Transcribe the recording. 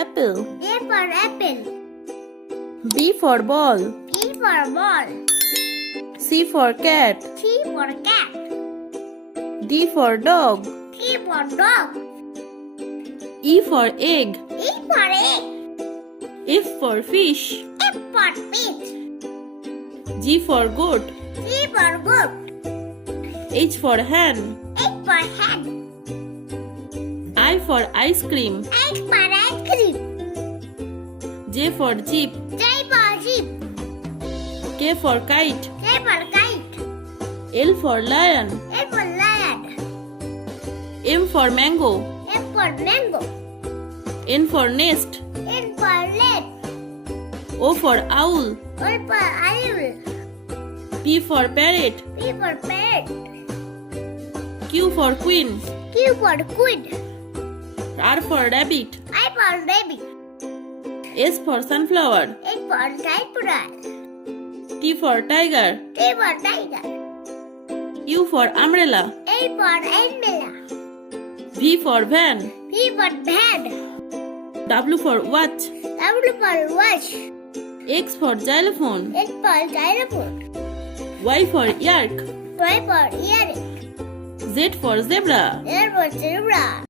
apple. A for apple. B for ball. B for ball. C for cat. C for cat. D for dog. D for dog. E for egg. E for egg. F for fish. F for fish. G for goat. G for goat. H for hen. H for hen. I for ice cream. H for ice cream. J for jeep. J for jeep. K for kite. K for kite. L for lion. L for lion. M for mango. M for mango. N for nest. N for net. O for owl. O for owl. P for parrot. P for parrot. Q for queen. Q for queen. R for rabbit. I for rabbit. S for sunflower. H for typewriter. T for tiger. T for tiger. U for umbrella. A for umbrella. V for van. V for van. W for watch. W for watch. X for xylophone. X for xylophone. Y for yak. Y for earring. Z for zebra. Z for zebra.